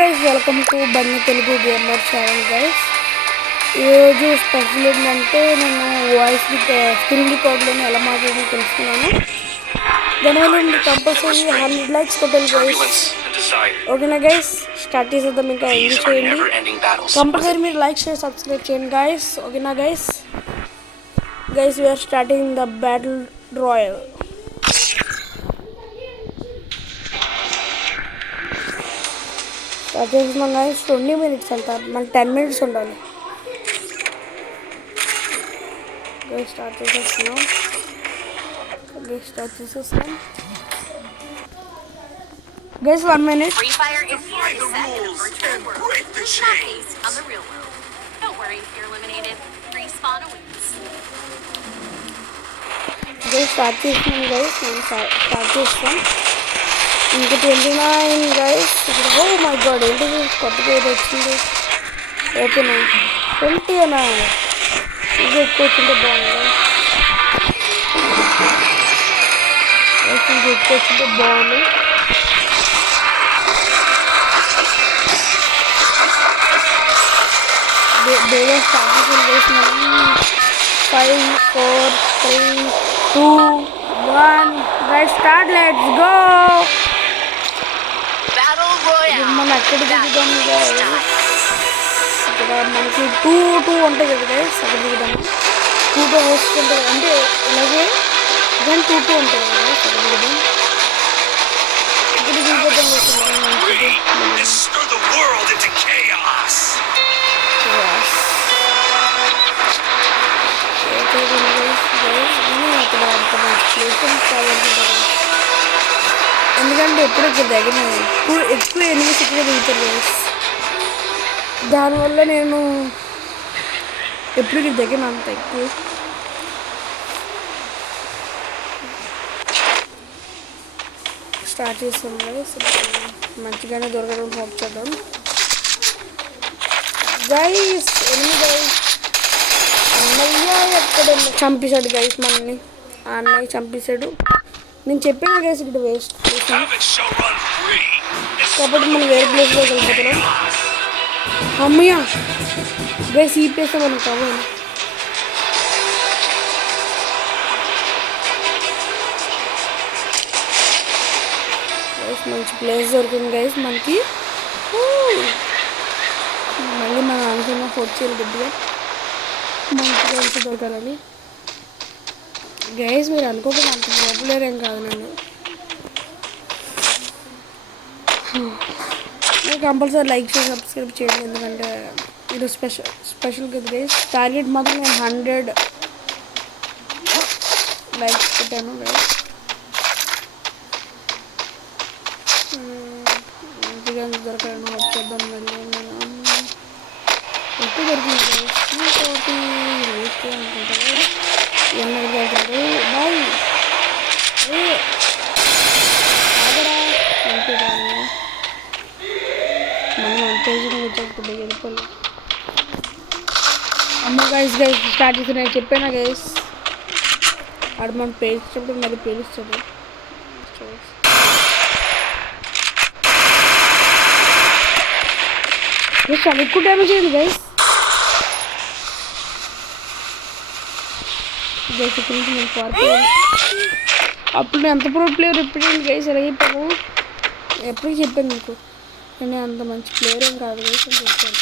Guys welcome to Bunny Telugu gamer channel guys. ఈరోజు స్పెషల్ ఏంటంటే నేను వాయిస్ స్క్రీన్ రికార్డులను ఎలా మాట్లాడి తెలుసుకున్నాను. దానివల్ల మీరు కంపల్సరీ 100 లైక్స్ కొట్టాలి గైస్. ఓకేనా గైస్, స్టార్ట్ చేసేద్దాం. ఇంకా ఎంజాయ్ చేయండి, కంపల్సరీ మీరు లైక్ షేర్ సబ్స్క్రైబ్ చేయండి గైస్. ఓకేనా guys. Guys we're starting the battle royale. Start చేస్తున్నాం గైస్. 20 minutes అంట, మనకి 10 minutes ఉండాలి గైస్. స్టార్ట్ చేసేస్తున్నాం guys. 1 minute. Free Fire is here to set in a virtual world. Not based on the real world. Don't worry if you're eliminated. Respawn awaits. Guys start చేస్తున్నాం గైస్. నేను స్టార్ట్ చేస్తాం. ఇంకా 29 గైస్. ఓ my God, ఏంటిది కొత్తగా ఏదో వచ్చింది. ఓకేనా 20 అనా, ఇంకా ఎక్కువ వచ్చింటే బాగుంది. ఇంకా ఎక్కువ వచ్చింటే బాగుంది. బేగా స్టార్ట్ చేసిన గైస్. మనం 5 4 3 2 1 గైస్ స్టార్ట్. Let's go. మనం ఎక్కడికి దిగుదాం ఇక్కడ మనకి 2 ఉంటాయి కదా గైస్. అక్కడ దిగుదాము. 2 వేసుకుంటే అంటే ఇలాగే దాని 2 ఉంటాయి కదా గైస్. అక్కడ దిగుదాం. ఇక్కడ దిగిపోతాం మంచిది. ఎందుకంటే ఎప్పుడు ఇక్కడ దగ్గర ఎక్కువ ఎనిమిది ఇక్కడ దిగుతారు గైస్. దానివల్ల నేను ఎప్పుడు ఇక్కడ దగ్గర అంత ఎక్కువ స్టార్ట్ చేస్తాం గైస్. మంచిగానే దొరకడం హోప్ చేద్దాం గైస్. ఎనిమిది గైస్. అన్నయ్య ఎక్కడ చంపేశాడు గైస్ మనల్ని. ఆ అన్నయ్య చంపేశాడు. నేను చెప్పాను గైస్ ఇక్కడ వేస్ట్ కాబట్టి మనం వేరే ప్లేస్లో వెళ్ళిపోతున్నాం. అమ్మయ్య గైస్, ఈ ప్లేస్ మనకు కావాలి. గైస్ మంచి ప్లేస్ దొరికింది గైస్ మనకి. మళ్ళీ మనం అనుకున్న వచ్చేది కొద్దిగా మంచి గైస్ దొరకాలని. గైస్ మీరు అనుకుంటున్నా అంత పాపులర్ ఏం కాదు నేను. మీరు కంపల్సరీ లైక్ చేసి సబ్స్క్రైబ్ చేయండి, ఎందుకంటే ఇది స్పెషల్ కదా గైస్. టార్గెట్ మాత్రం నేను 100 లైక్స్ పెట్టాను గైస్. మంచిగా దొరకాలని వచ్చేద్దాం. మళ్ళీ ఎప్పుడు దొరికింది గైస్. ఇంకోటి వేస్ట్ అనుకుంటారు ఎన్నది దొరకదు. బాయ్ ఆగరా అంతే కానీ మనం అంతేజీ వచ్చేప్పుడు వెళ్ళిపోలే. అమ్మ గైస్ స్టార్ట్ చేసి నేను చెప్పాను గైస్. అక్కడ మనం పేల్చేటప్పుడు మరి పేలుస్తాడు. చాలా ఎక్కువ డ్యామేజ్ అయింది గైస్. అప్పుడు నేను అంత ప్రో ప్లేయర్ ఎప్పుడైంది గైస్. ఎలాగైపోయాను ఎప్పటికీ చెప్పాను మీకు. నేను అంత మంచి ప్లేయర్ ఏం కాదు గైస్ అని చెప్పాను.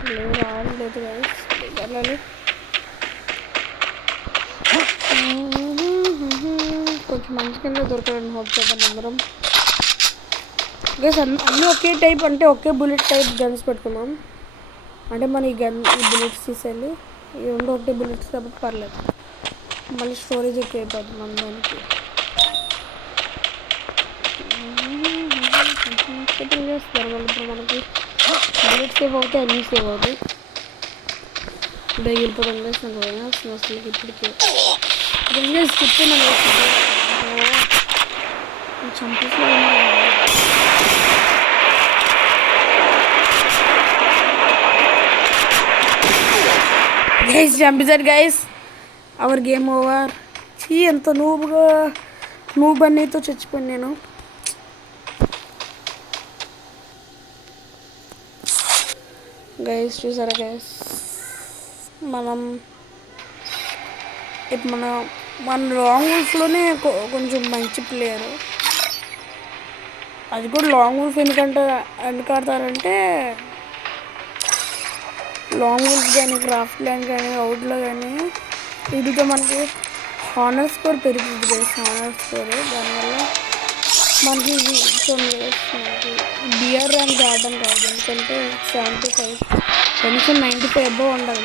ప్లేయర్ రావట్లేదు గైస్. వెళ్ళాలి కొంచెం మంచి కింద దొరకాలని హోప్ చేద్దాం అందరం గైస్. అన్నీ ఒకే టైప్ అంటే ఒకే బుల్లెట్ టైప్ గన్స్ పెట్టుకున్నాం. అంటే మన ఈ బుల్లెట్స్ తీసేయాలి. ఈ రెండు ఒకటే బుల్లెట్స్ కాబట్టి పర్లేదు. మళ్ళీ స్టోరేజ్ ఎక్కువ అయిపోతుంది మన దానికి. సెట్టింగ్ చేస్తారు వాళ్ళు. ఇప్పుడు మనకి బుల్లెట్ సేవ్ అవుతాయి, అన్నీ సేవ్ అవుతాయి. వెళ్ళిపోతాం గైస్. నాకు వేయాల్సిన అసలు ఇప్పటికే చెప్తున్నాను చంపేసి గైస్. చంపేశారు గైస్. Hour game over. చీ ఎంత నూబుగా నువ్వు బన్నీతో చచ్చిపోయాను నేను. గైస్ చూసారా గైస్, మనం ఇప్పుడు మన లాంగ్ వూల్ఫ్లోనే కొంచెం మంచి ప్లేయరు. అది కూడా లాంగ్ వూల్ఫ్ ఎందుకు ఆడతారంటే లాంగ్ వూల్ఫ్ కానీ క్రాఫ్ట్ ల్యాండ్ కానీ అవుట్లో కానీ వీటితో మనకి హానర్ స్కోర్ పెరుగుతుంది గైస్. హానర్ స్కోర్ దానివల్ల మనకి మనకి బిఆర్ ర్యాంక్ ఆడడం కాదు, ఎందుకంటే 75 కనీసం 95 అబ్బో ఉండాలి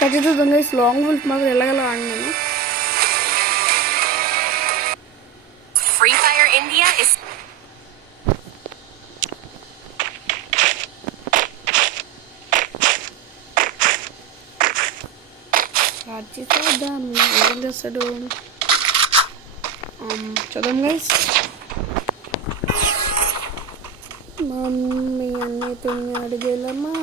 ఖచ్చితంగా. లాంగ్ వూల్ఫ్ మాత్రం ఎలాగలా ఆడినాను. Free Fire India is start చేద్దాం. ఏం చేస్తాడు చూద్దాం గైస్. మమ్మీ అన్నయ్యతో అడిగేలమ్మా.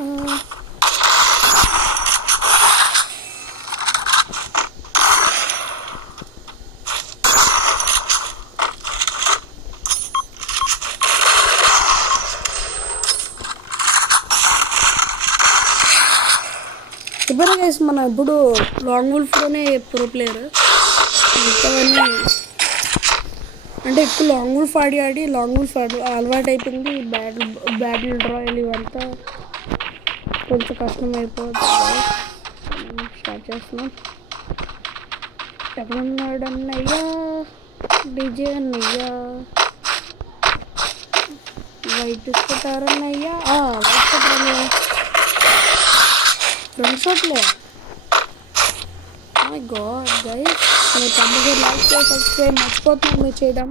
ఇప్పుడు గైస్ మనం ఎప్పుడు లాంగ్ వూల్ఫ్లోనే ప్రో ప్లేయర్. మిగతావన్నీ అంటే ఎక్కువ లాంగ్ వూల్ఫ్ ఆడి లాంగ్ వూల్ఫ్ అలవాటు అయిపోయింది. బ్యాటిల్ రాయల్ ఇవంతా కొంచెం కష్టం అయిపోతుంది. స్టార్ట్ చేస్తున్నాం. ఎక్కడున్నాడు అన్నయ్యా, డీజే అన్నయ్యా, వైట్ తీసుకుంటారన్నయ్యా, వైట్ కొట్టారన్నయ్యా. 2 షాట్లే. మై గాడ్ గైస్, మీరు తప్పకుండా లైక్ చేసి సబ్స్క్రైబ్ మర్చిపోతున్నాను మీరు చేయడం.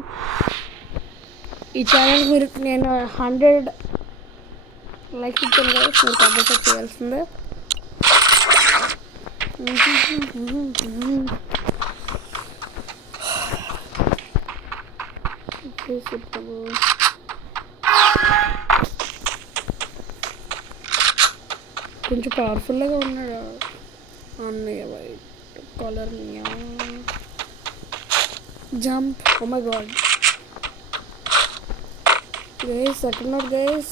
ఈ ఛానల్ మీరు నేను 100 లైక్ ఇచ్చాను గైస్, మీరు తప్పకుండా చేయాల్సిందే. కొంచెం పవర్ఫుల్గా ఉన్నాడు అన్నయ్య. White colour jump. Oh my god guys, ఎక్కడున్నారు గైస్?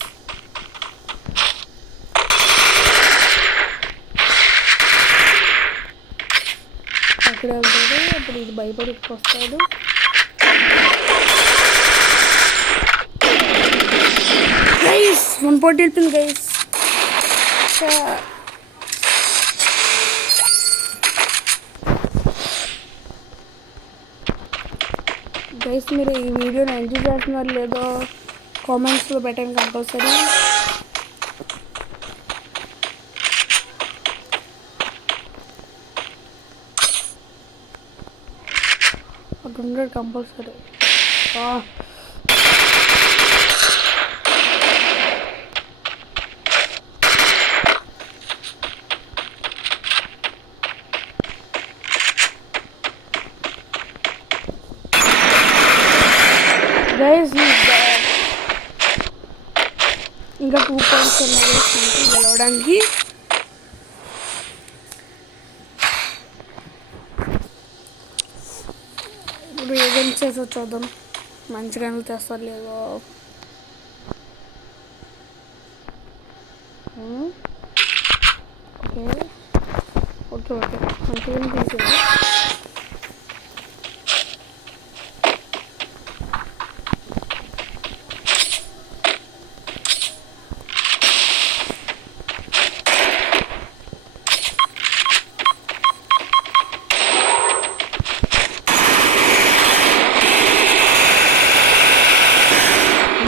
అక్కడ వెళ్తాడు. అప్పుడు ఇది భయపడి వస్తాడు. గైస్ 1 పాయింట్ వెళ్ళిపోయింది గైస్. గైస్ మీరు ఈ వీడియోని ఎంజాయ్ చేస్తున్నారు లేదో కామెంట్స్లో పెట్టండి కంపల్సరీ. అక్కడ ఉండడు కంపల్సరీ. గైస్ ఇంకా 2 పాయింట్స్ ఉన్నాయి మనకి గెలవడానికి. ఇప్పుడు ఏం చేసో చూద్దాం, మంచిగా తెస్తారు లేదో. ఓకే ఓకే మంచిగానే తీసేది.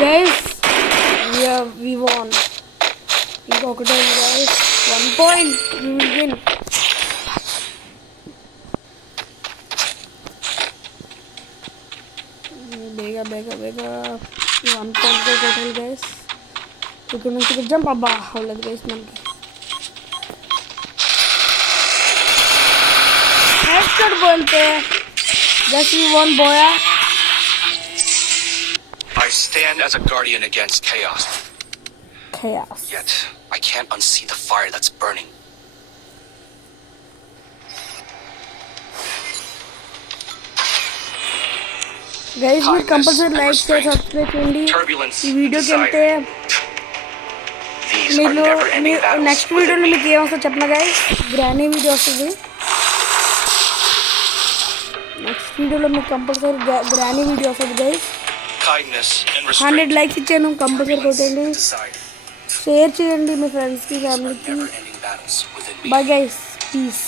Guys, we won. ఇంకొకటే guys, 1 point, we will win. బేగా 1 point కొట్టాలి గైస్. ఇక్కడ నుంచి జంప్. అబ్బా అవ్వలేదు గైస్ మనకి. నెక్స్ట్ బోల్తే just we won boya. I stand as a guardian against chaos. Yet, I can't unsee the fire that's burning. Guys మీరు కంపల్సరీ లైక్ చేసి సబ్స్క్రైబ్ చేయండి. turbulence, ఈ వీడియోకి వెళ్తే these are never-ending battles next within వీడియోలో me. మీకు ఏమొస్తుందో చెప్పిన గైస్ గ్రానీ వీడియో వస్తుంది. నెక్స్ట్ వీడియోలో మీకు కంపల్సరీ గ్రానీ వీడియో వస్తుంది guys. Kindness and 100 restraint. Likes ఇచ్చాను, కంపల్సరీ కొట్టండి, Decide. షేర్ చేయండి మీ ఫ్రెండ్స్కి ఫ్యామిలీకి. Never-ending battles within me. Bye guys, piece.